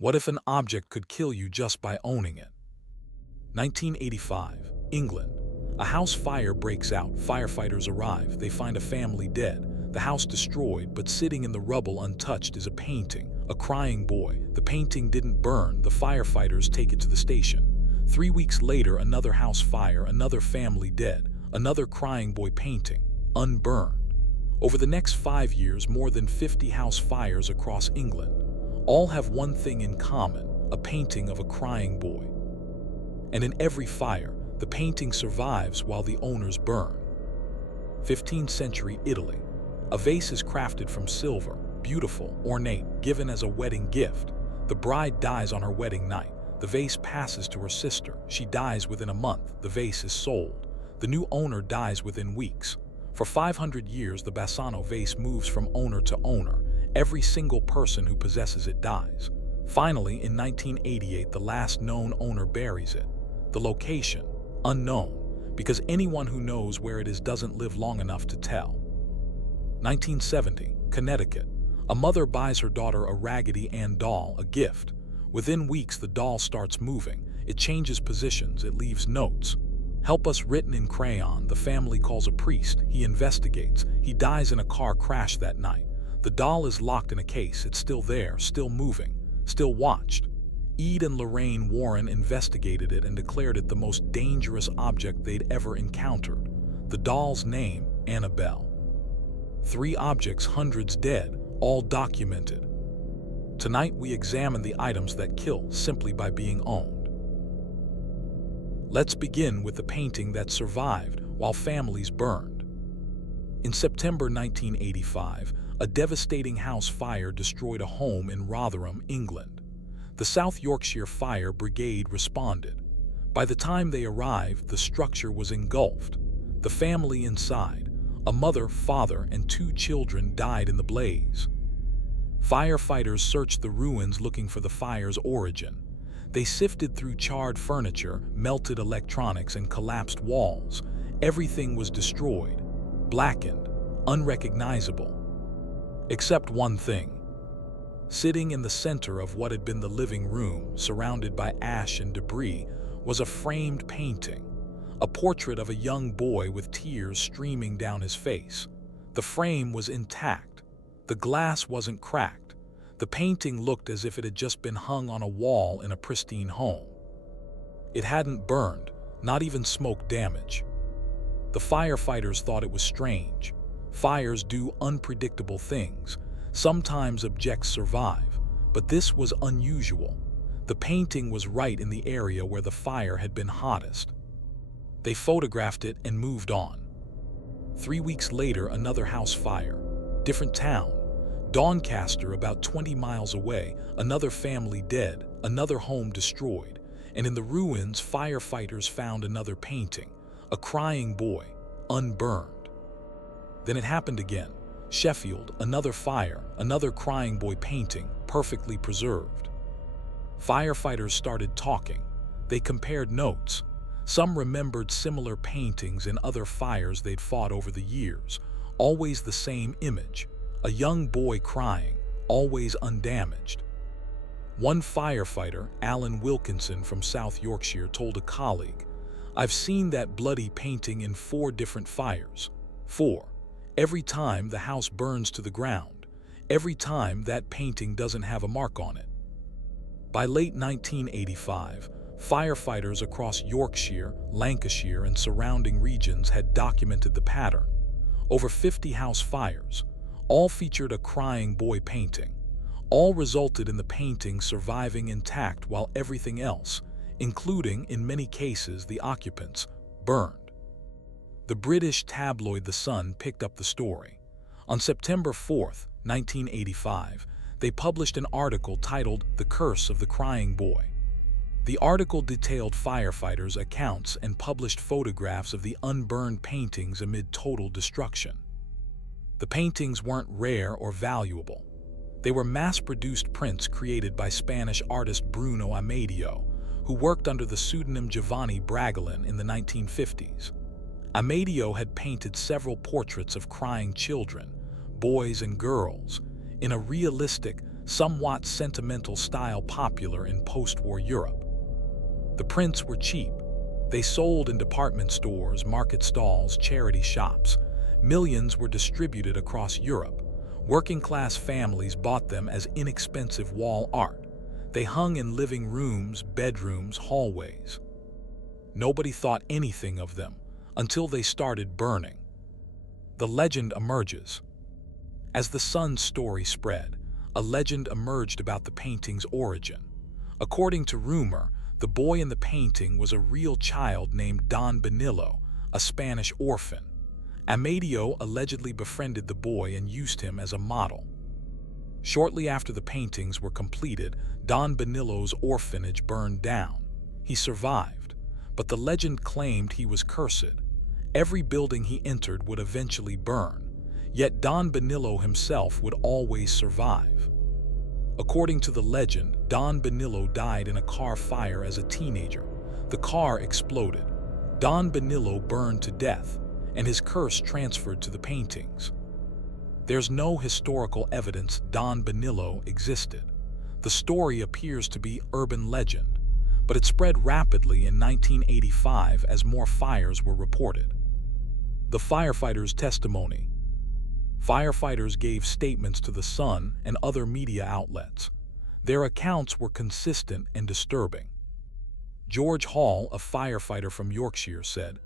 What if an object could kill you just by owning it? 1985, England. A house fire breaks out. Firefighters arrive. They find a family dead. The house destroyed, but sitting in the rubble untouched is a painting, a crying boy. The painting didn't burn. The firefighters take it to the station. 3 weeks later, another house fire, another family dead, another crying boy painting, unburned. Over the next 5 years, more than 50 house fires across England. All have one thing in common, a painting of a crying boy. And in every fire, the painting survives while the owners burn. 15th century Italy. A vase is crafted from silver, beautiful, ornate, given as a wedding gift. The bride dies on her wedding night. The vase passes to her sister. She dies within a month. The vase is sold. The new owner dies within weeks. For 500 years, the Basano vase moves from owner to owner. Every single person who possesses it dies. Finally, in 1988, the last known owner buries it. The location, unknown, because anyone who knows where it is doesn't live long enough to tell. 1970, Connecticut. A mother buys her daughter a Raggedy Ann doll, a gift. Within weeks, the doll starts moving. It changes positions. It leaves notes. "Help us," written in crayon. The family calls a priest. He investigates. He dies in a car crash that night. The doll is locked in a case. It's still there, still moving, still watched. Ed and Lorraine Warren investigated it and declared it the most dangerous object they'd ever encountered. The doll's name, Annabelle. 3 objects, hundreds dead, all documented. Tonight we examine the items that kill simply by being owned. Let's begin with the painting that survived while families burned. In September 1985, a devastating house fire destroyed a home in Rotherham, England. The South Yorkshire Fire Brigade responded. By the time they arrived, the structure was engulfed. The family inside, a mother, father, and 2 children, died in the blaze. Firefighters searched the ruins looking for the fire's origin. They sifted through charred furniture, melted electronics, and collapsed walls. Everything was destroyed, blackened, unrecognizable. Except one thing. Sitting in the center of what had been the living room, surrounded by ash and debris, was a framed painting, a portrait of a young boy with tears streaming down his face. The frame was intact. The glass wasn't cracked. The painting looked as if it had just been hung on a wall in a pristine home. It hadn't burned, not even smoke damage. The firefighters thought it was strange. Fires do unpredictable things. Sometimes objects survive, but this was unusual. The painting was right in the area where the fire had been hottest. They photographed it and moved on. 3 weeks later, another house fire. Different town. Doncaster, about 20 miles away, another family dead, another home destroyed. And in the ruins, firefighters found another painting, a crying boy, unburned. Then it happened again. Sheffield, another fire, another crying boy painting, perfectly preserved. Firefighters started talking. They compared notes. Some remembered similar paintings in other fires they'd fought over the years. Always the same image, a young boy crying, always undamaged. One firefighter, Alan Wilkinson from South Yorkshire, told a colleague, "I've seen that bloody painting in 4 different fires. 4. Every time the house burns to the ground. Every time that painting doesn't have a mark on it." By late 1985, firefighters across Yorkshire, Lancashire, and surrounding regions had documented the pattern. Over 50 house fires, all featured a crying boy painting. All resulted in the painting surviving intact while everything else, including, in many cases, the occupants, burned. The British tabloid The Sun picked up the story. On September 4, 1985, they published an article titled "The Curse of the Crying Boy." The article detailed firefighters' accounts and published photographs of the unburned paintings amid total destruction. The paintings weren't rare or valuable. They were mass-produced prints created by Spanish artist Bruno Amadeo, who worked under the pseudonym Giovanni Bragolin in the 1950s. Amadeo had painted several portraits of crying children, boys and girls, in a realistic, somewhat sentimental style popular in post-war Europe. The prints were cheap. They sold in department stores, market stalls, charity shops. Millions were distributed across Europe. Working-class families bought them as inexpensive wall art. They hung in living rooms, bedrooms, hallways. Nobody thought anything of them until they started burning. The legend emerges. As the Sun's story spread, a legend emerged about the painting's origin. According to rumor, the boy in the painting was a real child named Don Benillo, a Spanish orphan. Amadeo allegedly befriended the boy and used him as a model. Shortly after the paintings were completed, Don Benillo's orphanage burned down. He survived, but the legend claimed he was cursed. Every building he entered would eventually burn, yet Don Benillo himself would always survive. According to the legend, Don Benillo died in a car fire as a teenager. The car exploded. Don Benillo burned to death, and his curse transferred to the paintings. There's no historical evidence Don Benillo existed. The story appears to be urban legend, but it spread rapidly in 1985 as more fires were reported. The firefighters' testimony. Firefighters gave statements to The Sun and other media outlets. Their accounts were consistent and disturbing. George Hall, a firefighter from Yorkshire, said,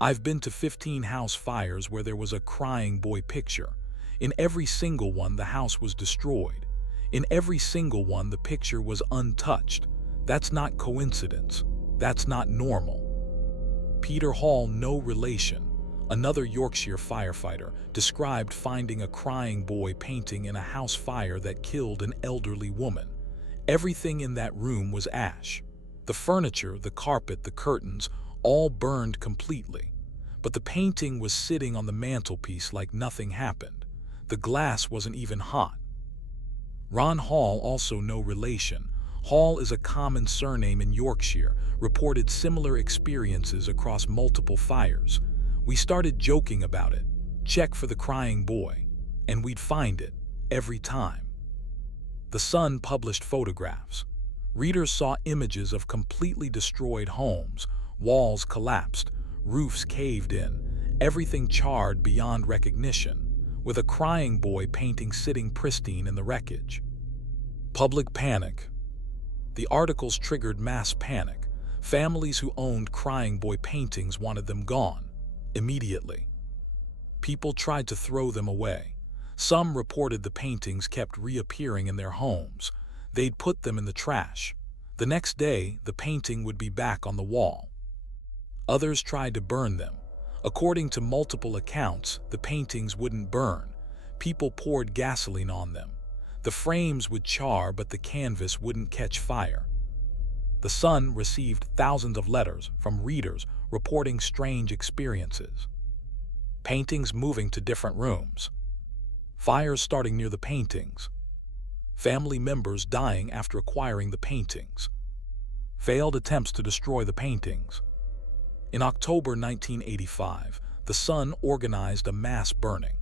"I've been to 15 house fires where there was a crying boy picture. In every single one, the house was destroyed. In every single one, the picture was untouched. That's not coincidence. That's not normal." Peter Hall, no relation, another Yorkshire firefighter, described finding a crying boy painting in a house fire that killed an elderly woman. Everything in that room was ash. The furniture, the carpet, the curtains, all burned completely. But the painting was sitting on the mantelpiece like nothing happened. The glass wasn't even hot. Ron Hall, also no relation. Hall is a common surname in Yorkshire, reported similar experiences across multiple fires. "We started joking about it. Check for the crying boy. And we'd find it, every time." The Sun published photographs. Readers saw images of completely destroyed homes, walls collapsed, roofs caved in, everything charred beyond recognition, with a crying boy painting sitting pristine in the wreckage. Public panic. The articles triggered mass panic. Families who owned crying boy paintings wanted them gone, immediately. People tried to throw them away. Some reported the paintings kept reappearing in their homes. They'd put them in the trash. The next day, the painting would be back on the wall. Others tried to burn them. According to multiple accounts, the paintings wouldn't burn. People poured gasoline on them. The frames would char, but the canvas wouldn't catch fire. The Sun received thousands of letters from readers reporting strange experiences. Paintings moving to different rooms. Fires starting near the paintings. Family members dying after acquiring the paintings. Failed attempts to destroy the paintings. In October 1985, the Sun organized a mass burning.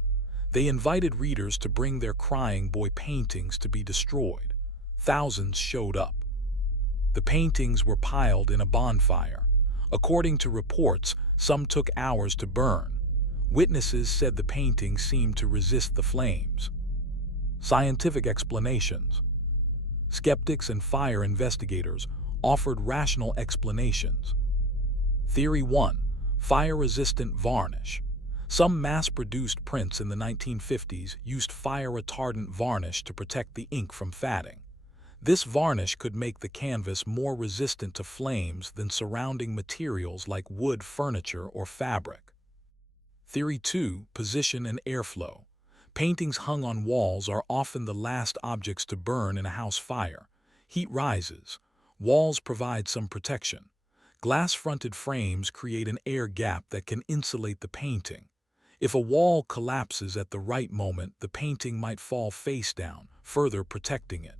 They invited readers to bring their crying boy paintings to be destroyed. Thousands showed up. The paintings were piled in a bonfire. According to reports, some took hours to burn. Witnesses said the paintings seemed to resist the flames. Scientific explanations. Skeptics and fire investigators offered rational explanations. Theory 1. Fire-resistant varnish. Some mass-produced prints in the 1950s used fire-retardant varnish to protect the ink from fading. This varnish could make the canvas more resistant to flames than surrounding materials like wood, furniture, or fabric. Theory 2. Position and airflow. Paintings hung on walls are often the last objects to burn in a house fire. Heat rises. Walls provide some protection. Glass-fronted frames create an air gap that can insulate the painting. If a wall collapses at the right moment, the painting might fall face down, further protecting it.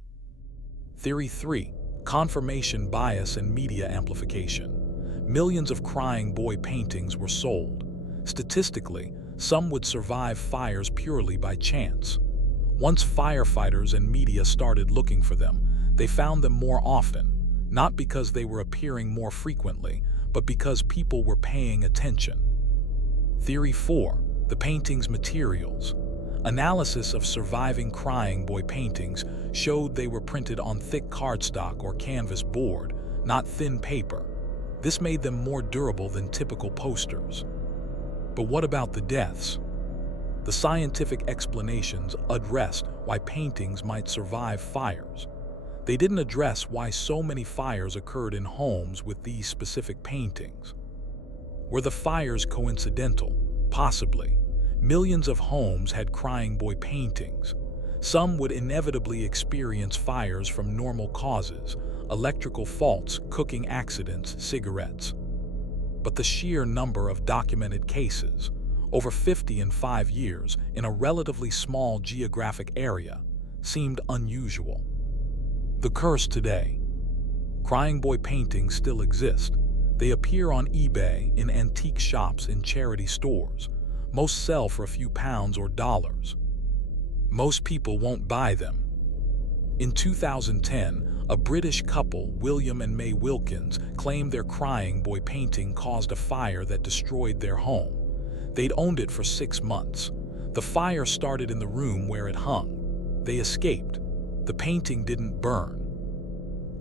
Theory 3. Confirmation bias and media amplification. Millions of crying boy paintings were sold. Statistically, some would survive fires purely by chance. Once firefighters and media started looking for them, they found them more often, not because they were appearing more frequently, but because people were paying attention. Theory 4. The painting's materials. Analysis of surviving Crying Boy paintings showed they were printed on thick cardstock or canvas board, not thin paper. This made them more durable than typical posters. But what about the deaths? The scientific explanations addressed why paintings might survive fires. They didn't address why so many fires occurred in homes with these specific paintings. Were the fires coincidental? Possibly. Millions of homes had Crying Boy paintings. Some would inevitably experience fires from normal causes, electrical faults, cooking accidents, cigarettes. But the sheer number of documented cases, over 50 in 5 years, in a relatively small geographic area, seemed unusual. The curse today. Crying Boy paintings still exist. They appear on eBay, in antique shops, in charity stores. Most sell for a few pounds or dollars. Most people won't buy them. In 2010, a British couple, William and May Wilkins, claimed their Crying Boy painting caused a fire that destroyed their home. They'd owned it for 6 months. The fire started in the room where it hung. They escaped. The painting didn't burn.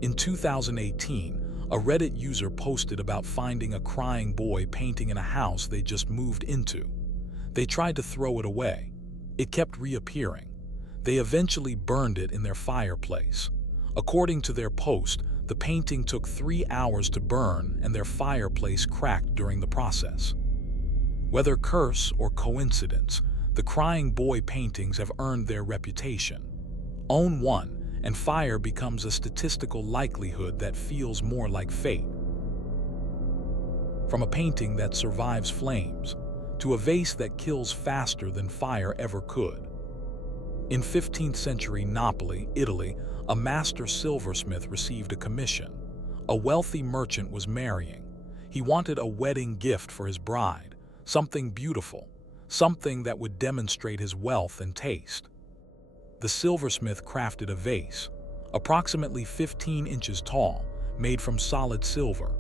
In 2018, a Reddit user posted about finding a Crying Boy painting in a house they just moved into. They tried to throw it away. It kept reappearing. They eventually burned it in their fireplace. According to their post, the painting took 3 hours to burn and their fireplace cracked during the process. Whether curse or coincidence, the Crying Boy paintings have earned their reputation. Own one, and fire becomes a statistical likelihood that feels more like fate. From a painting that survives flames, to a vase that kills faster than fire ever could. In 15th century Napoli, Italy, a master silversmith received a commission. A wealthy merchant was marrying. He wanted a wedding gift for his bride, something beautiful, something that would demonstrate his wealth and taste. The silversmith crafted a vase, approximately 15 inches tall, made from solid silver.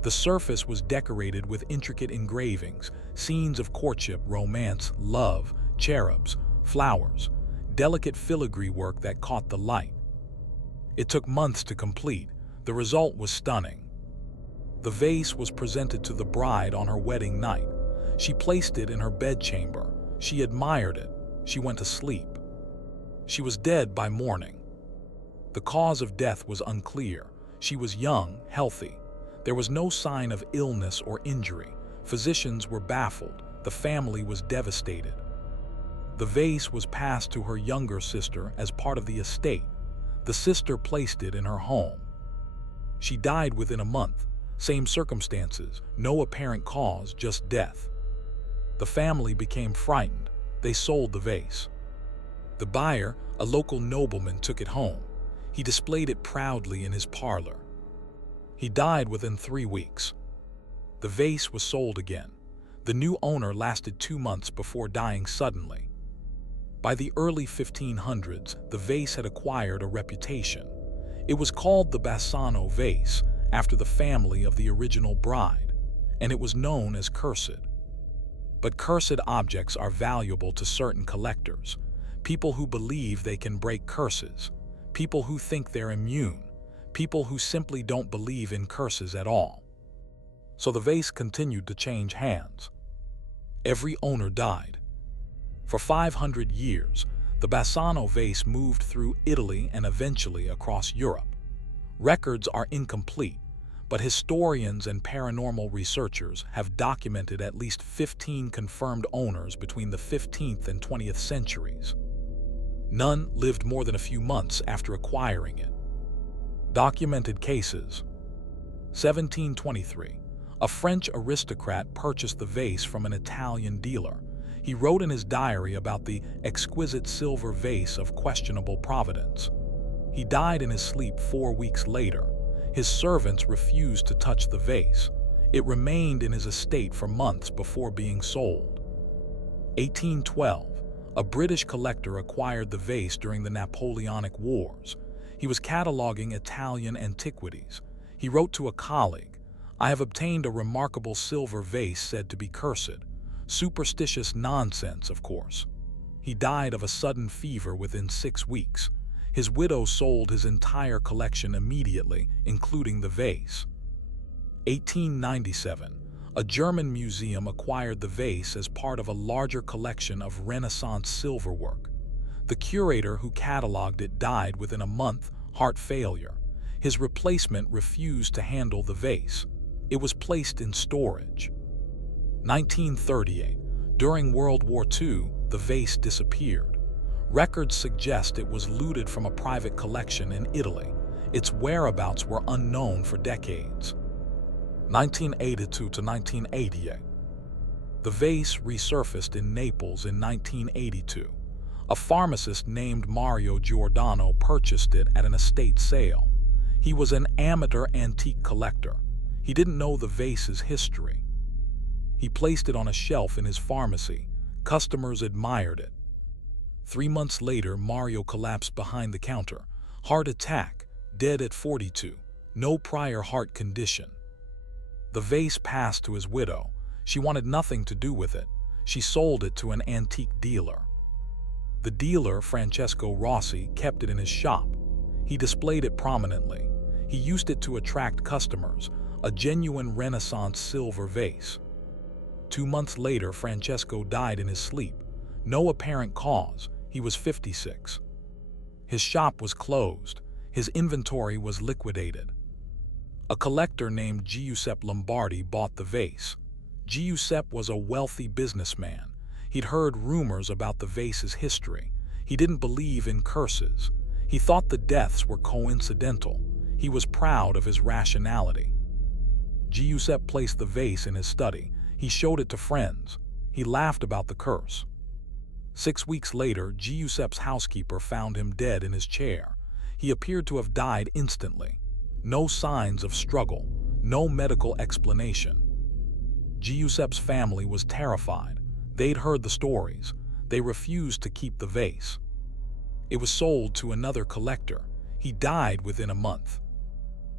The surface was decorated with intricate engravings, scenes of courtship, romance, love, cherubs, flowers, delicate filigree work that caught the light. It took months to complete. The result was stunning. The vase was presented to the bride on her wedding night. She placed it in her bedchamber. She admired it. She went to sleep. She was dead by morning. The cause of death was unclear. She was young, healthy. There was no sign of illness or injury. Physicians were baffled. The family was devastated. The vase was passed to her younger sister as part of the estate. The sister placed it in her home. She died within a month. Same circumstances, no apparent cause, just death. The family became frightened. They sold the vase. The buyer, a local nobleman, took it home. He displayed it proudly in his parlor. He died within 3 weeks. The vase was sold again. The new owner lasted 2 months before dying suddenly. By the early 1500s, the vase had acquired a reputation. It was called the Basano vase, after the family of the original bride, and it was known as cursed. But cursed objects are valuable to certain collectors, people who believe they can break curses, people who think they're immune, people who simply don't believe in curses at all. So the vase continued to change hands. Every owner died. For 500 years, the Basano vase moved through Italy and eventually across Europe. Records are incomplete, but historians and paranormal researchers have documented at least 15 confirmed owners between the 15th and 20th centuries. None lived more than a few months after acquiring it. Documented cases. 1723. A French aristocrat purchased the vase from an Italian dealer. He wrote in his diary about the exquisite silver vase of questionable provenance. He died in his sleep 4 weeks later. His servants refused to touch the vase. It remained in his estate for months before being sold. 1812. A British collector acquired the vase during the Napoleonic Wars. He was cataloging Italian antiquities. He wrote to a colleague, "I have obtained a remarkable silver vase said to be cursed." Superstitious nonsense, of course. He died of a sudden fever within 6 weeks. His widow sold his entire collection immediately, including the vase. 1897. A German museum acquired the vase as part of a larger collection of Renaissance silverwork. The curator who cataloged it died within a month, heart failure. His replacement refused to handle the vase. It was placed in storage. 1938. During World War II, the vase disappeared. Records suggest it was looted from a private collection in Italy. Its whereabouts were unknown for decades. 1982 to 1988. The vase resurfaced in Naples in 1982. A pharmacist named Mario Giordano purchased it at an estate sale. He was an amateur antique collector. He didn't know the vase's history. He placed it on a shelf in his pharmacy. Customers admired it. 3 months later, Mario collapsed behind the counter. Heart attack, dead at 42. No prior heart condition. The vase passed to his widow. She wanted nothing to do with it. She sold it to an antique dealer. The dealer, Francesco Rossi, kept it in his shop. He displayed it prominently. He used it to attract customers, a genuine Renaissance silver vase. 2 months later, Francesco died in his sleep. No apparent cause. He was 56. His shop was closed. His inventory was liquidated. A collector named Giuseppe Lombardi bought the vase. Giuseppe was a wealthy businessman. He'd heard rumors about the vase's history. He didn't believe in curses. He thought the deaths were coincidental. He was proud of his rationality. Giuseppe placed the vase in his study. He showed it to friends. He laughed about the curse. 6 weeks later, Giuseppe's housekeeper found him dead in his chair. He appeared to have died instantly. No signs of struggle, no medical explanation. Giuseppe's family was terrified. They'd heard the stories. They refused to keep the vase. It was sold to another collector. He died within a month.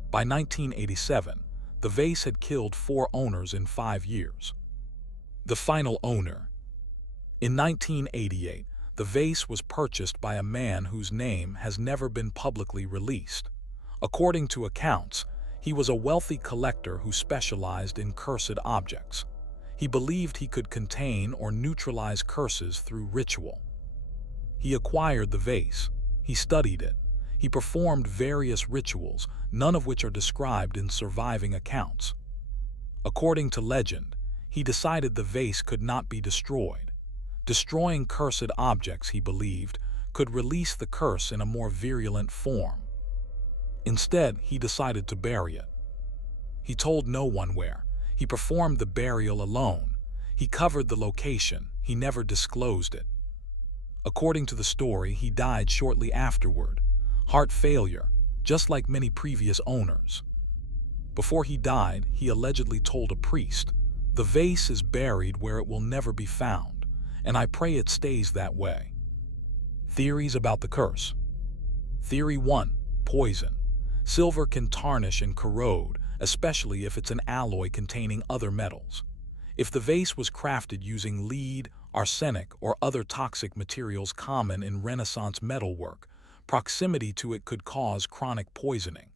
By 1987, the vase had killed 4 owners in 5 years. The final owner. In 1988, the vase was purchased by a man whose name has never been publicly released. According to accounts, he was a wealthy collector who specialized in cursed objects. He believed he could contain or neutralize curses through ritual. He acquired the vase. He studied it. He performed various rituals, none of which are described in surviving accounts. According to legend, he decided the vase could not be destroyed. Destroying cursed objects, he believed, could release the curse in a more virulent form. Instead, he decided to bury it. He told no one where. He performed the burial alone. He covered the location. He never disclosed it. According to the story, he died shortly afterward. Heart failure, just like many previous owners. Before he died, he allegedly told a priest, "The vase is buried where it will never be found, and I pray it stays that way." Theories about the curse. Theory 1. Poison. Silver can tarnish and corrode, especially if it's an alloy containing other metals. If the vase was crafted using lead, arsenic, or other toxic materials common in Renaissance metalwork, proximity to it could cause chronic poisoning.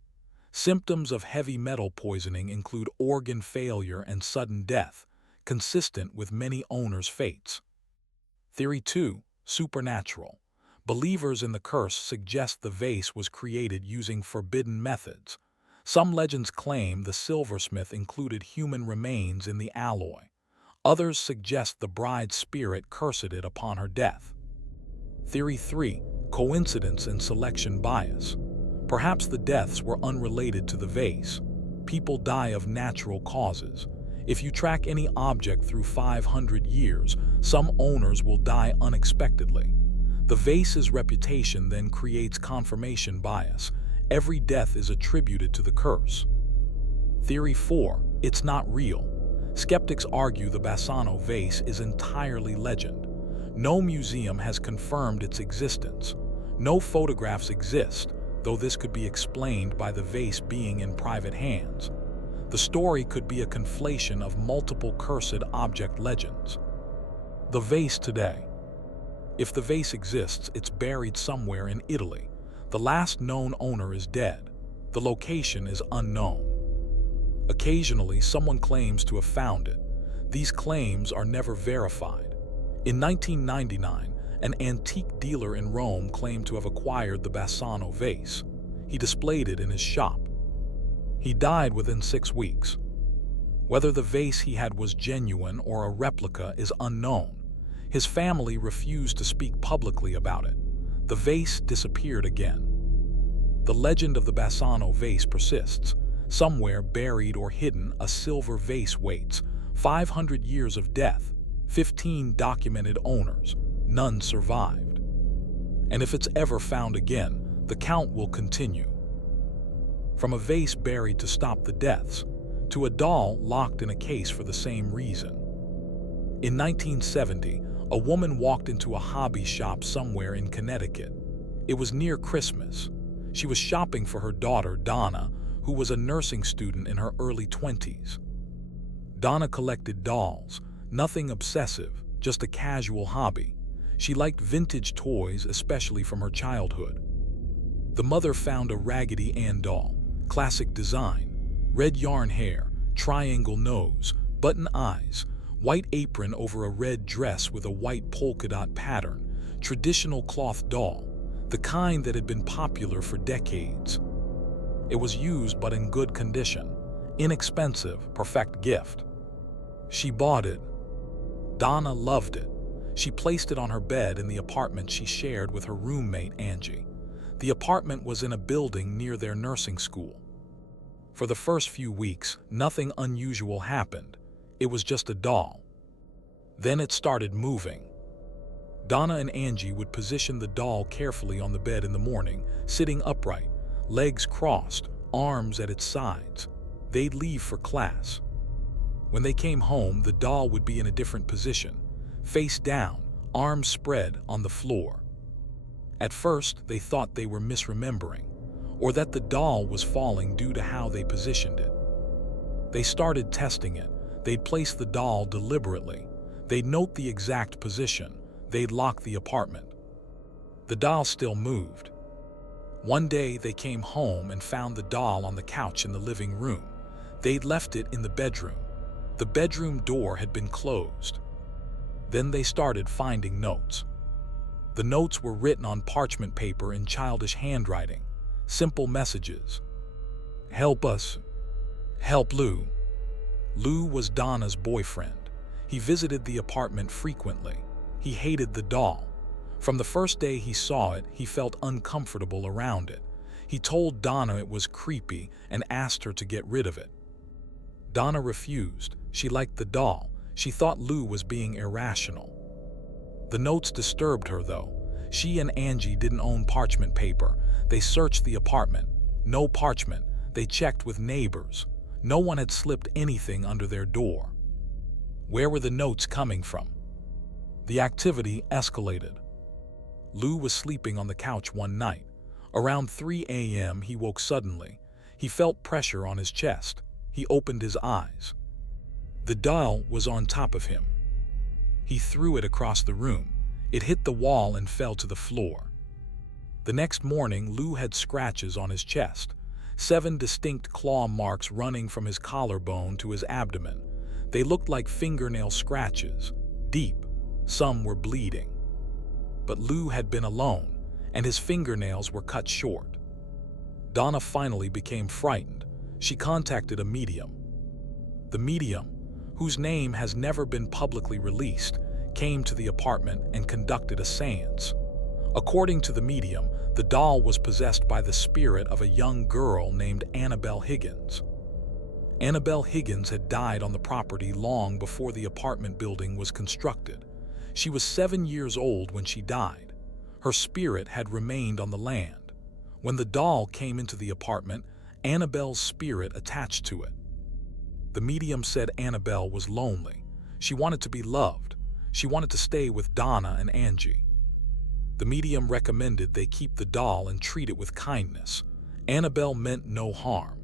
Symptoms of heavy metal poisoning include organ failure and sudden death, consistent with many owners' fates. Theory 2. Supernatural. Believers in the curse suggest the vase was created using forbidden methods. Some legends claim the silversmith included human remains in the alloy. Others suggest the bride's spirit cursed it upon her death. Theory 3. Coincidence and selection bias. Perhaps the deaths were unrelated to the vase. People die of natural causes. If you track any object through 500 years, some owners will die unexpectedly. The vase's reputation then creates confirmation bias. Every death is attributed to the curse. Theory 4. It's not real. Skeptics argue the Basano vase is entirely legend. No museum has confirmed its existence. No photographs exist, though this could be explained by the vase being in private hands. The story could be a conflation of multiple cursed object legends. The vase today. If the vase exists, it's buried somewhere in Italy. The last known owner is dead. The location is unknown. Occasionally, someone claims to have found it. These claims are never verified. In 1999, an antique dealer in Rome claimed to have acquired the Basano vase. He displayed it in his shop. He died within 6 weeks. Whether the vase he had was genuine or a replica is unknown. His family refused to speak publicly about it. The vase disappeared again. The legend of the Basano vase persists. Somewhere buried or hidden, a silver vase waits. 500 years of death, 15 documented owners, none survived. And if it's ever found again, the count will continue. From a vase buried to stop the deaths, to a doll locked in a case for the same reason. In 1970, a woman walked into a hobby shop somewhere in Connecticut. It was near Christmas. She was shopping for her daughter, Donna, who was a nursing student in her early 20s. Donna collected dolls, nothing obsessive, just a casual hobby. She liked vintage toys, especially from her childhood. The mother found a Raggedy Ann doll, classic design, red yarn hair, triangle nose, button eyes, white apron over a red dress with a white polka dot pattern, traditional cloth doll, the kind that had been popular for decades. It was used but in good condition, inexpensive, perfect gift. She bought it. Donna loved it. She placed it on her bed in the apartment she shared with her roommate, Angie. The apartment was in a building near their nursing school. For the first few weeks, nothing unusual happened. It was just a doll. Then it started moving. Donna and Angie would position the doll carefully on the bed in the morning, sitting upright, legs crossed, arms at its sides. They'd leave for class. When they came home, the doll would be in a different position, face down, arms spread on the floor. At first, they thought they were misremembering, or that the doll was falling due to how they positioned it. They started testing it. They'd place the doll deliberately. They'd note the exact position. They'd lock the apartment. The doll still moved. One day, they came home and found the doll on the couch in the living room. They'd left it in the bedroom. The bedroom door had been closed. Then they started finding notes. The notes were written on parchment paper in childish handwriting. Simple messages. Help us. Help Lou. Lou was Donna's boyfriend. He visited the apartment frequently. He hated the doll. From the first day he saw it, he felt uncomfortable around it. He told Donna it was creepy and asked her to get rid of it. Donna refused. She liked the doll. She thought Lou was being irrational. The notes disturbed her, though. She and Angie didn't own parchment paper. They searched the apartment. No parchment. They checked with neighbors. No one had slipped anything under their door. Where were the notes coming from? The activity escalated. Lou was sleeping on the couch one night. Around 3 a.m., he woke suddenly. He felt pressure on his chest. He opened his eyes. The doll was on top of him. He threw it across the room. It hit the wall and fell to the floor. The next morning, Lou had scratches on his chest, 7 distinct claw marks running from his collarbone to his abdomen. They looked like fingernail scratches, deep. Some were bleeding. But Lou had been alone, and his fingernails were cut short. Donna finally became frightened. She contacted a medium. The medium, whose name has never been publicly released, came to the apartment and conducted a seance. According to the medium, the doll was possessed by the spirit of a young girl named Annabelle Higgins. Annabelle Higgins had died on the property long before the apartment building was constructed. She was 7 years old when she died. Her spirit had remained on the land. When the doll came into the apartment, Annabelle's spirit attached to it. The medium said Annabelle was lonely. She wanted to be loved. She wanted to stay with Donna and Angie. The medium recommended they keep the doll and treat it with kindness. Annabelle meant no harm.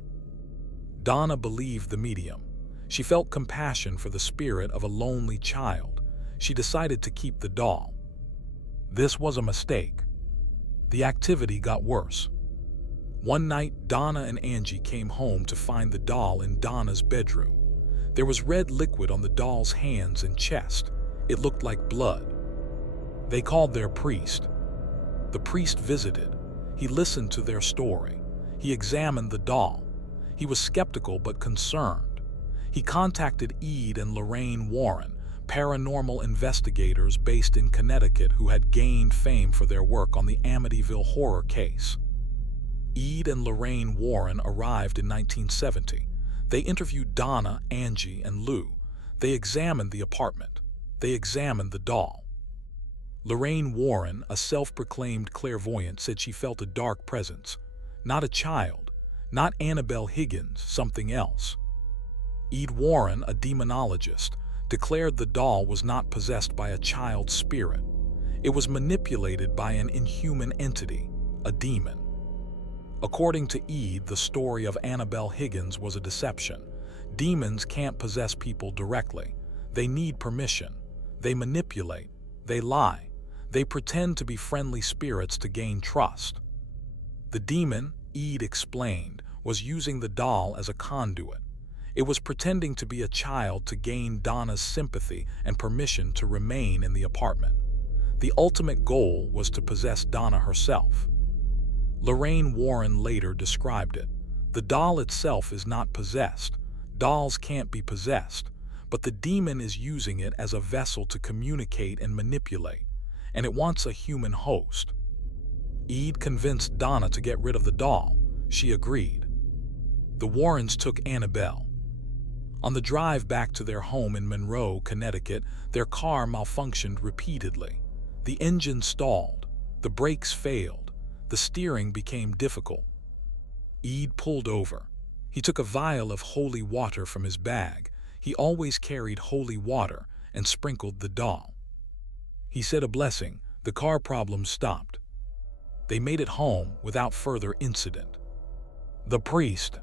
Donna believed the medium. She felt compassion for the spirit of a lonely child. She decided to keep the doll. This was a mistake. The activity got worse. One night, Donna and Angie came home to find the doll in Donna's bedroom. There was red liquid on the doll's hands and chest. It looked like blood. They called their priest. The priest visited. He listened to their story. He examined the doll. He was skeptical but concerned. He contacted Ede and Lorraine Warren, paranormal investigators based in Connecticut who had gained fame for their work on the Amityville horror case. Ede and Lorraine Warren arrived in 1970. They interviewed Donna, Angie, and Lou. They examined the apartment. They examined the doll. Lorraine Warren, a self-proclaimed clairvoyant, said she felt a dark presence. Not a child, not Annabelle Higgins, something else. Ede Warren, a demonologist, declared the doll was not possessed by a child's spirit. It was manipulated by an inhuman entity, a demon. According to Ede, the story of Annabelle Higgins was a deception. Demons can't possess people directly. They need permission. They manipulate. They lie. They pretend to be friendly spirits to gain trust. The demon, Ede explained, was using the doll as a conduit. It was pretending to be a child to gain Donna's sympathy and permission to remain in the apartment. The ultimate goal was to possess Donna herself. Lorraine Warren later described it. The doll itself is not possessed. Dolls can't be possessed, but the demon is using it as a vessel to communicate and manipulate, and it wants a human host. Ede convinced Donna to get rid of the doll. She agreed. The Warrens took Annabelle. On the drive back to their home in Monroe, Connecticut, their car malfunctioned repeatedly. The engine stalled. The brakes failed. The steering became difficult. Ede pulled over. He took a vial of holy water from his bag. He always carried holy water and sprinkled the doll. He said a blessing. The car problem stopped. They made it home without further incident. The priest.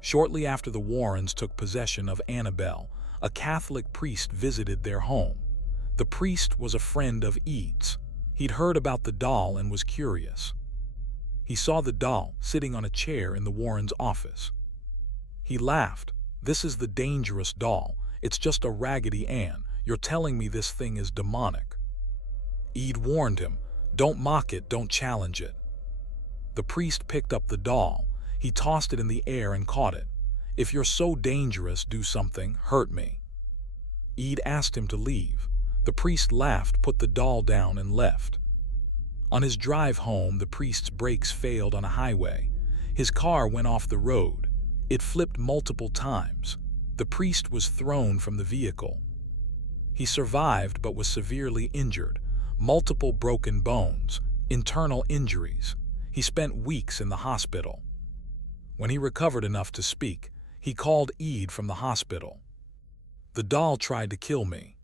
Shortly after the Warrens took possession of Annabelle, a Catholic priest visited their home. The priest was a friend of Ede's. He'd heard about the doll and was curious. He saw the doll sitting on a chair in the Warrens' office. He laughed. "This is the dangerous doll. It's just a Raggedy Ann. You're telling me this thing is demonic." Ede warned him, "Don't mock it, don't challenge it." The priest picked up the doll. He tossed it in the air and caught it. "If you're so dangerous, do something, hurt me." Ede asked him to leave. The priest laughed, put the doll down, and left. On his drive home, the priest's brakes failed on a highway. His car went off the road. It flipped multiple times. The priest was thrown from the vehicle. He survived but was severely injured. Multiple broken bones, internal injuries. He spent weeks in the hospital. When he recovered enough to speak, he called Ede from the hospital. "The doll tried to kill me."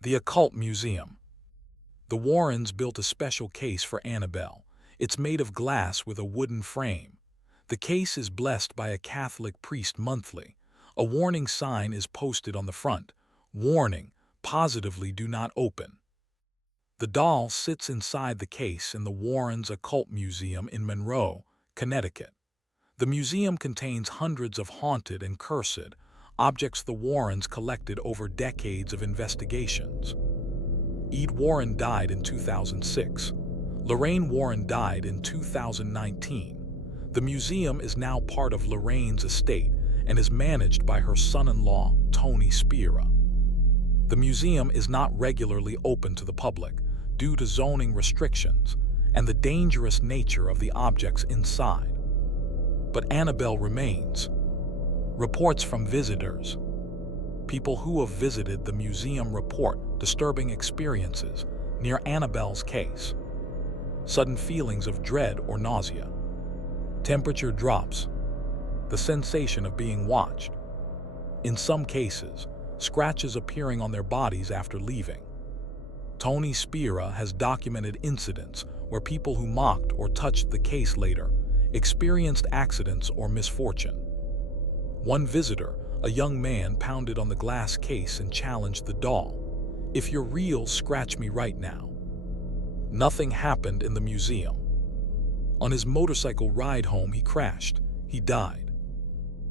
The Occult Museum. The Warrens built a special case for Annabelle. It's made of glass with a wooden frame. The case is blessed by a Catholic priest monthly. A warning sign is posted on the front. "Warning, positively do not open." The doll sits inside the case in the Warrens Occult Museum in Monroe, Connecticut. The museum contains hundreds of haunted and cursed objects the Warrens collected over decades of investigations. Ede Warren died in 2006. Lorraine Warren died in 2019. The museum is now part of Lorraine's estate and is managed by her son-in-law, Tony Spira. The museum is not regularly open to the public due to zoning restrictions and the dangerous nature of the objects inside. But Annabelle remains. Reports from visitors. People who have visited the museum report disturbing experiences near Annabelle's case. Sudden feelings of dread or nausea. Temperature drops. The sensation of being watched. In some cases, scratches appearing on their bodies after leaving. Tony Spira has documented incidents where people who mocked or touched the case later experienced accidents or misfortune. One visitor, a young man, pounded on the glass case and challenged the doll. "If you're real, scratch me right now." Nothing happened in the museum. On his motorcycle ride home, he crashed. He died.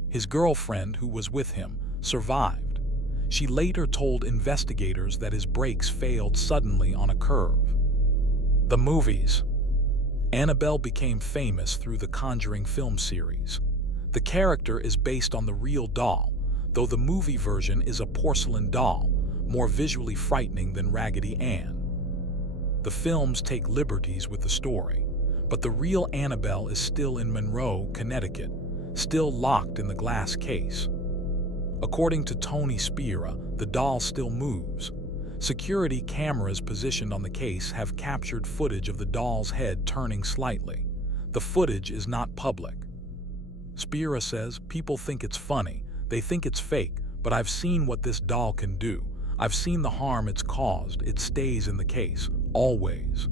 His girlfriend, who was with him, survived. She later told investigators that his brakes failed suddenly on a curve. The movies. Annabelle became famous through the Conjuring film series. The character is based on the real doll, though the movie version is a porcelain doll, more visually frightening than Raggedy Ann. The films take liberties with the story, but the real Annabelle is still in Monroe, Connecticut, still locked in the glass case. According to Tony Spira, the doll still moves. Security cameras positioned on the case have captured footage of the doll's head turning slightly. The footage is not public. Spira says, "People think it's funny, they think it's fake, but I've seen what this doll can do. I've seen the harm it's caused. It stays in the case, always."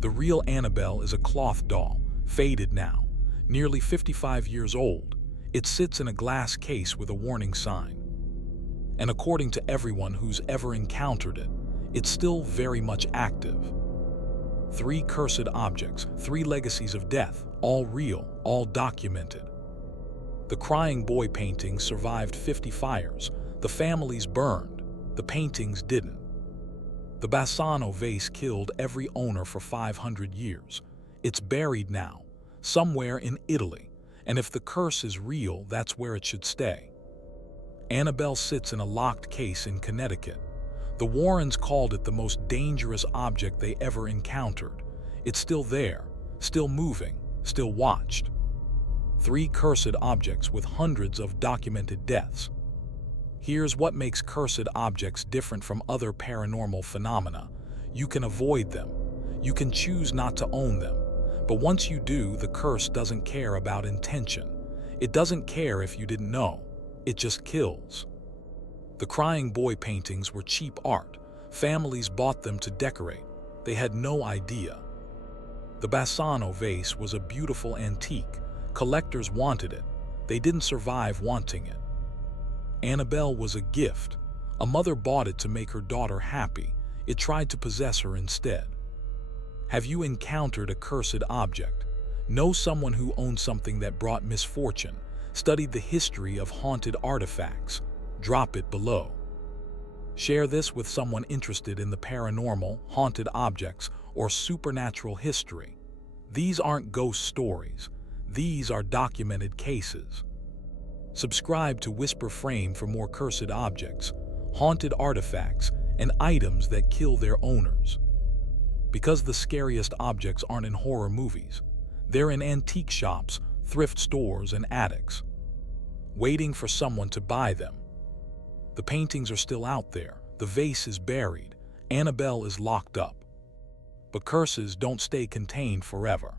The real Annabelle is a cloth doll, faded now, nearly 55 years old. It sits in a glass case with a warning sign. And according to everyone who's ever encountered it, it's still very much active. 3 cursed objects, 3 legacies of death, all real, all documented. The crying boy painting survived 50 fires. The families burned. The paintings didn't. The Basano vase killed every owner for 500 years. It's buried now, somewhere in Italy, and if the curse is real, that's where it should stay. Annabelle sits in a locked case in Connecticut. The Warrens called it the most dangerous object they ever encountered. It's still there, still moving, still watched. 3 cursed objects with hundreds of documented deaths. Here's what makes cursed objects different from other paranormal phenomena. You can avoid them. You can choose not to own them. But once you do, the curse doesn't care about intention. It doesn't care if you didn't know. It just kills. The crying boy paintings were cheap art. Families bought them to decorate. They had no idea. The Basano vase was a beautiful antique. Collectors wanted it. They didn't survive wanting it. Annabelle was a gift. A mother bought it to make her daughter happy. It tried to possess her instead. Have you encountered a cursed object? Know someone who owned something that brought misfortune? Studied the history of haunted artifacts? Drop it below. Share this with someone interested in the paranormal, haunted objects, or supernatural history. These aren't ghost stories. These are documented cases. Subscribe to WhisprFrame for more cursed objects, haunted artifacts, and items that kill their owners. Because the scariest objects aren't in horror movies. They're in antique shops, thrift stores, and attics, waiting for someone to buy them. The paintings are still out there. The vase is buried. Annabelle is locked up. But curses don't stay contained forever.